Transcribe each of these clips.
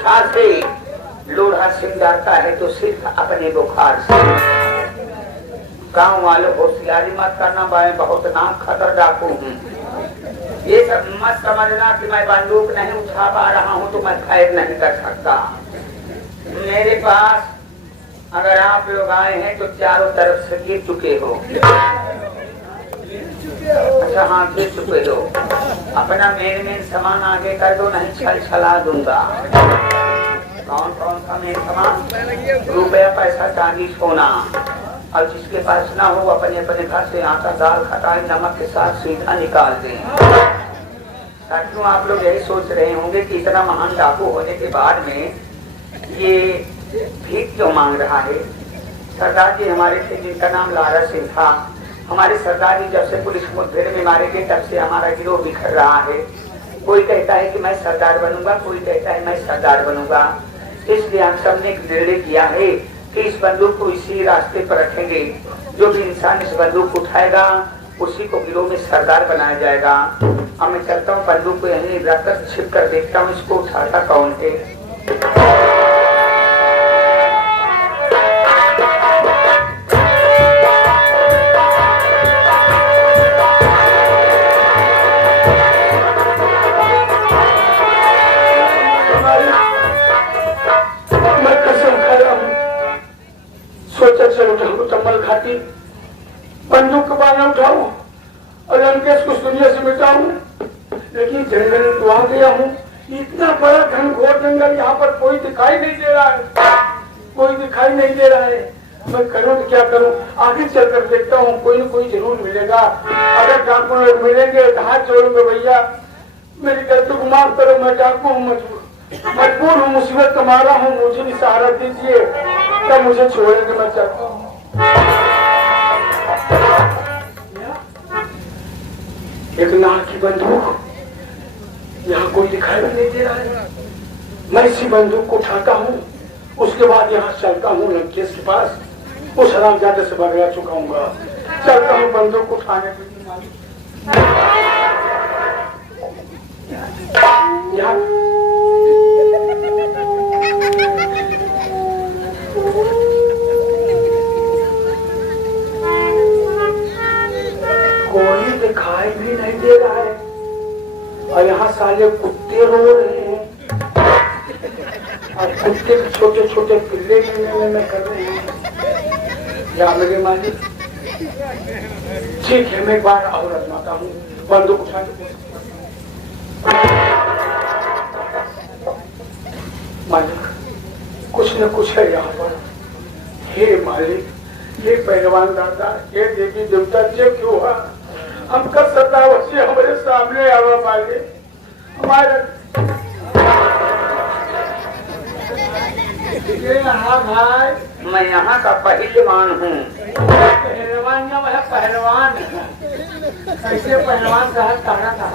कुठार से लोढ़ा सिंगारता है तो सिर्फ अपने बुखार से। गाँव वालों होशियारी मत करना, मैं बहुत नाम खतर डाकू हूँ। ये सब मत समझना कि मैं बंदूक नहीं उठा पा रहा हूँ तो मैं फायर नहीं कर सकता। मेरे पास अगर आप लोग आए हैं तो चारों तरफ से गिर चुके हो। अच्छा हाँ, गिर चुके हो। अपना मेन सामान आगे कर दो, नहीं छल छला दूंगा। कौन कौन सा मेन सामान? रुपया, पैसा, चांदी, सोना। और जिसके पास ना हो अपने अपने घर से आटा, दाल, खटाई, नमक के साथ सीधा निकाल दें। साथियों, आप लोग यही सोच रहे होंगे कि इतना महान डाकू होने के बाद में ये भीख क्यों मांग रहा है। सरदार जी हमारे थे जिनका नाम लारा सिंह था। हमारे सरदार जी जब से पुलिस मुठभेड़ में मारे गए तब से हमारा गिरोह बिखर रहा है। कोई कहता है कि मैं सरदार बनूंगा, कोई कहता है मैं सरदार बनूंगा। इसलिए हम सब ने निर्णय किया है कि इस बंदूक को इसी रास्ते पर रखेंगे। जो भी इंसान इस बंदूक को उठाएगा उसी को गिरोह में सरदार बनाया जाएगा। अब मैं चलता हूँ, बंदूक को यहीं रखकर छिप कर देखता हूँ इसको उठाता कौन है। खाती बंदूक के बार उठाऊं और लंकेश को दुनिया से मिटाऊं, लेकिन जंगल में तो आ गया हूँ। इतना बड़ा घनघोर जंगल, यहाँ पर कोई दिखाई नहीं दे रहा है, कोई दिखाई नहीं दे रहा है। मैं करूँ तो क्या करूँ? आगे चलकर देखता हूँ, कोई न कोई जरूर मिलेगा। अगर डाकू लोग मिलेंगे तो हाथ जोड़ूंगा, भैया मेरी गलती को माफ करो, मैं डाकू हूँ, मजबूर हूँ, मुसीबत का मारा हूँ, मुझे भी सहारा दीजिए, तब मुझे छोड़ेंगे, मैं चाहता हूँ। एक नार की बंदूक, यहाँ कोई दिखाई नहीं दे रहा है। मैं इसी बंदूक को उठाता हूँ, उसके बाद यहाँ चलता हूँ लंकेश के पास, उस हरामजादे से बगैर चुकाऊंगा। चलता हूँ बंदूक उठाने के लिए। कोई दिखाई भी नहीं दे रहा है और यहाँ साले कुत्ते रो रहे हैं और कुत्ते के छोटे छोटे पिल्ले में कर रहे हैं। या मेरे मालिक, ठीक है, मैं एक बार और आजमाता हूँ, बंदूक उठा के। मालिक, कुछ न कुछ है यहाँ पर। हे मालिक, ये पहलवान दादा, ये देवी देवता जो क्यों हुआ? हम कब सत्तावशी हमारे सामने आवा मालिक, हमारे भाई, मैं यहाँ का पहलवान हूँ। पहलवान ना वह पहलवान, कैसे पहलवान साहब कहना था?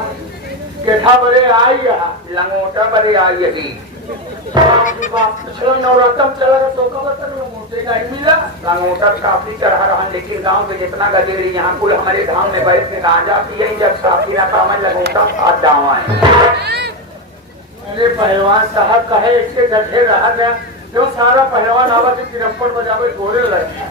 केठा बड़े आई यहाँ, लंगोटा बड़े आई यही। पिछला नवरात्र चला तो लंगोटे नहीं मिला। लंगोटा काफी चढ़ा रहा, लेकिन गांव के जितना गजेड़ी यहाँ कुल हमारे धाम में बैठ के गांजा पिए, जब साफी ना पावन लंगोटा हाथ दावा है। अरे पहलवान साहब कहे इसके गड्ढे रहा गया, जो सारा पहलवान आवाज तिरप्पन बजावे गोरे लगे।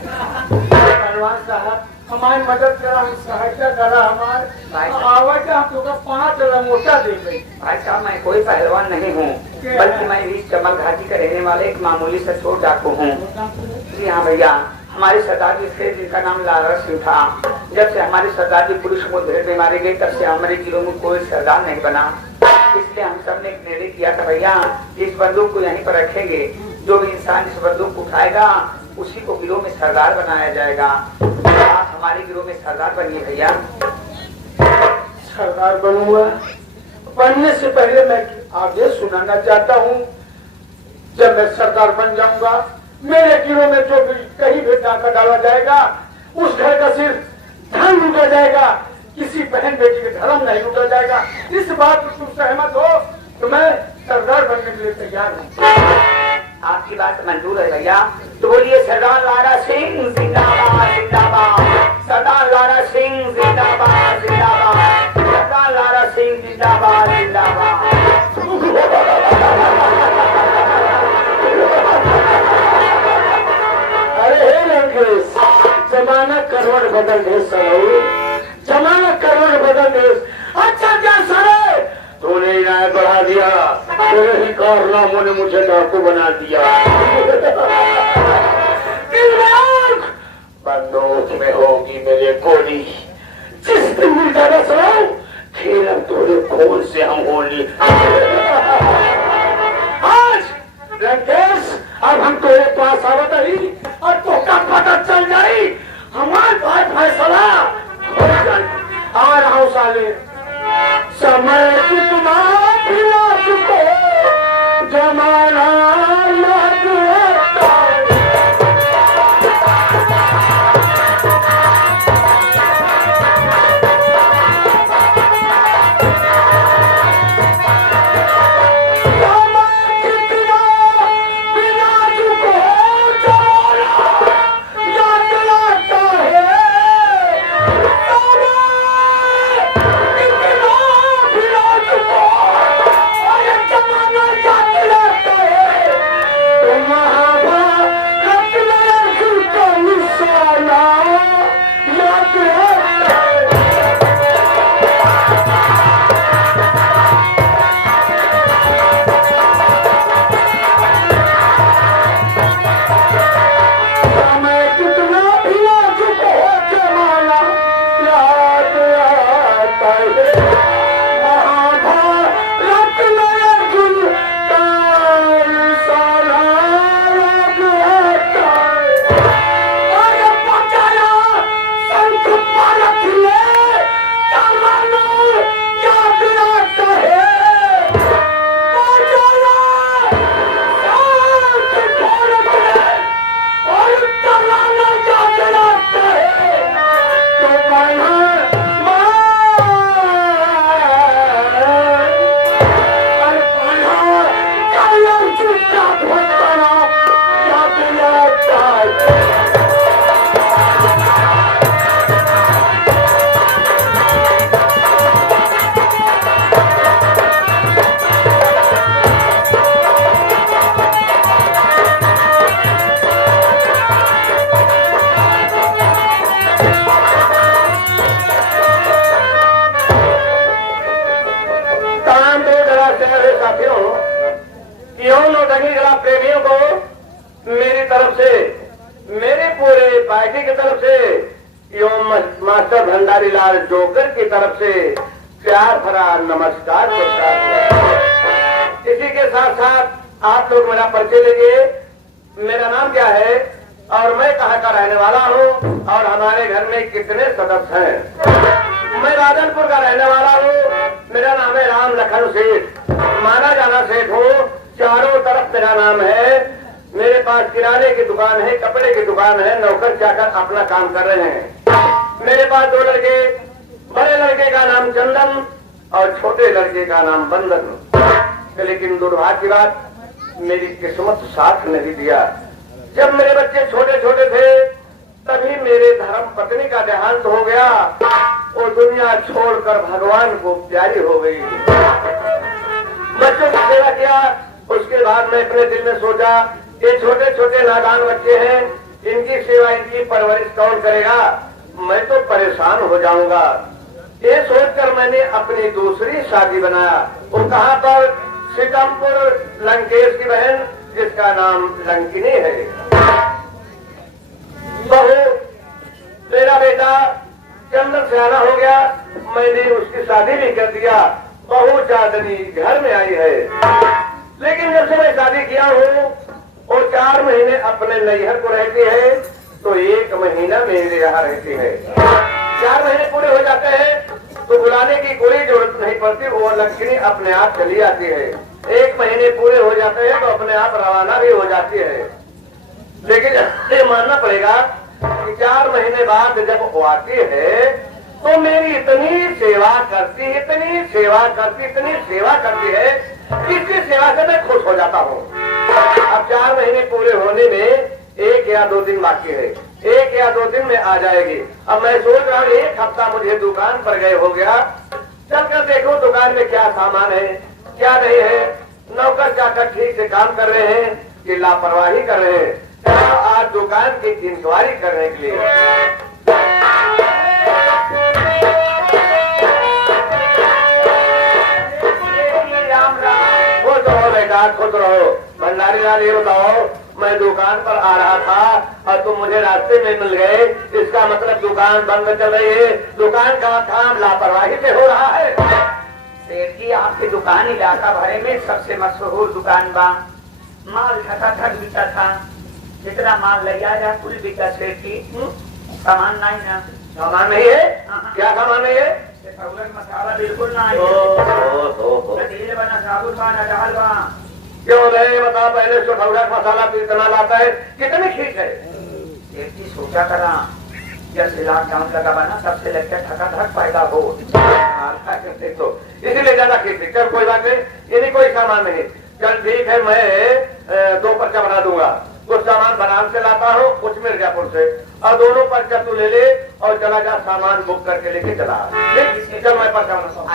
पहलवान साहब हमारी मदद करा, सहायता करा, हमारे आवाज आपको 5 लंगोटा दे गई। भाई साहब, मैं कोई पहलवान नहीं हूँ, बल्कि मैं इस चमल घाटी का रहने वाले एक मामूली सा छोट डाकू हूँ। जी हाँ भैया, हमारे सरदार जी थे जिनका नाम लारा सिंह था। जब से हमारे सरदार जी पुलिस मुठभेड़ में मारे गए तब से हमारे जिलों में कोई सरदार नहीं बना। इसलिए हम सब ने एक निर्णय किया था, भैया इस बंदूक को यहीं पर रखेंगे। जो भी इंसान इस बंदूक उठाएगा उसी को गिरोह में सरदार बनाया जाएगा। आप हमारे गिरोह में सरदार बनिए भैया। सरदार बनूंगा, बनने से पहले मैं आगे सुनाना चाहता हूँ। जब मैं सरदार बन जाऊंगा, मेरे गिरोह में जो भी कहीं भी डाका डाला जाएगा, उस घर का सिर्फ धन लूटा जाएगा, किसी बहन बेटी के धर्म नहीं लूटा जाएगा। इस बात पर तुम सहमत हो तो मैं सरदार बनने के लिए तैयार हूँ। आपकी बात मंजूर है भैया, तो बोलिए सरदार लारा सिंह जिंदाबाद जिंदाबाद, सरदार लारा सिंह जिंदाबाद जिंदाबाद, सरदार लारा सिंह जिंदाबाद जिंदाबाद। जमाना करोड़ बदल देश। अच्छा क्या सरे तूने इनायत बढ़ा दिया, तेरे ही कारनामों ने मुझे डाकू बना दिया। बंदूक में होगी मेरे गोली, जिस दिन मिलता न सुनाओ खेल अब तोड़े खून से हम होली। आज लंकेश अब हम तेरे पास आवत ही और तो का पता चल जाई हमारे भाई फैसला हो जाए। आ रहा हूँ साले, समय कितना फिरा चुके जमाना याद आता है। प्रेमियों को मेरी तरफ से, मेरे पूरे पार्टी की तरफ से, एवं मास्टर भंडारी लाल जोकर की तरफ से प्यार भरा नमस्कार करता हूं। इसी के साथ साथ आप लोग मेरा परिचय लीजिए। मेरा नाम क्या है और मैं कहाँ का रहने वाला हूँ और हमारे घर में कितने सदस्य हैं। मैं राजनपुर का रहने वाला हूँ। मेरा नाम है राम लखन सेठ, माना जाना सेठ हूँ। चारों तरफ मेरा नाम है। मेरे पास किराने की दुकान है, कपड़े की दुकान है, नौकर चाकर अपना काम कर रहे हैं। मेरे पास दो लड़के, बड़े लड़के का नाम चंदन और छोटे लड़के का नाम बंदन। लेकिन दुर्भाग्य की बात, मेरी किस्मत साथ नहीं दिया। जब मेरे बच्चे छोटे छोटे थे तभी मेरे धर्म पत्नी का देहांत हो गया। वो दुनिया छोड़कर भगवान को प्यारी हो गई। बच्चों की सेवा किया। उसके बाद मैं अपने दिल में सोचा, ये छोटे छोटे नादान बच्चे हैं, इनकी सेवा, इनकी परवरिश कौन करेगा? मैं तो परेशान हो जाऊंगा। ये सोचकर मैंने अपनी दूसरी शादी बनाया। वो कहाँ पर? सिकमपुर, लंकेश की बहन जिसका नाम लंकिनी है। बहू, मेरा बेटा चंदन सियाना हो गया, मैंने उसकी शादी भी कर दिया। बहू चांदनी घर में आई है। लेकिन जब से मैं शादी किया हूँ, वो 4 महीने अपने नैहर को रहती है, तो 1 महीना मेरे यहाँ रहती है। 4 महीने पूरे हो जाते हैं तो बुलाने की कोई जरूरत नहीं पड़ती, वो लक्ष्मी अपने आप चली आती है। 1 महीने पूरे हो जाते हैं तो अपने आप रवाना भी हो जाती है। लेकिन ये मानना पड़ेगा कि 4 महीने बाद जब वो आती है तो मेरी इतनी सेवा करती, इतनी सेवा करती, इतनी सेवा करती है, इसकी सेवा से मैं खुश हो जाता हूँ। अब 4 महीने पूरे होने में 1 या 2 दिन बाकी है। 1 या 2 दिन में आ जाएगी। अब मैं सोच रहा हूँ 1 हफ्ता मुझे दुकान पर गए हो गया, चलकर देखो दुकान में क्या सामान है क्या नहीं है। नौकर चाकर ठीक से काम कर रहे हैं कि लापरवाही कर रहे हैं। आज दुकान की इंक्वायरी करने के लिए महाराज खुद रहो। भंडारी लाल ये बताओ, मैं दुकान पर आ रहा था और तुम मुझे रास्ते में मिल गए, इसका मतलब दुकान बंद चल रही है, दुकान का काम लापरवाही से हो रहा है। सेठ जी आपकी दुकान इलाका भरे में सबसे मशहूर दुकान बा, माल ठक बिका था, जितना माल ले आया कुल बिका सेठ जी। सामान नहीं ना, सामान नहीं है? क्या सामान नहीं है? मसाला बिल्कुल ना बना, साबुन बा, न दाल बा। क्यों नहीं बता, पहले चौठौरा मसाला कितना लाता है, कितनी ठीक है? सेठ जी सोचा करा जब से लॉकडाउन लगा बना सबसे लेकर ठका पैदा हो, तो इसीलिए ज्यादा खेती कर। कोई बात नहीं, यदि कोई सामान नहीं, चल ठीक है, मैं 2 पर्चा बना दूंगा। कुछ सामान बनारस से लाता हूँ, कुछ मिर्जापुर से, और दोनों पर्चा तू ले ले और चला जा सामान बुक करके लेके चला। ठीक, चल मैं पर्चा बनाता हूँ।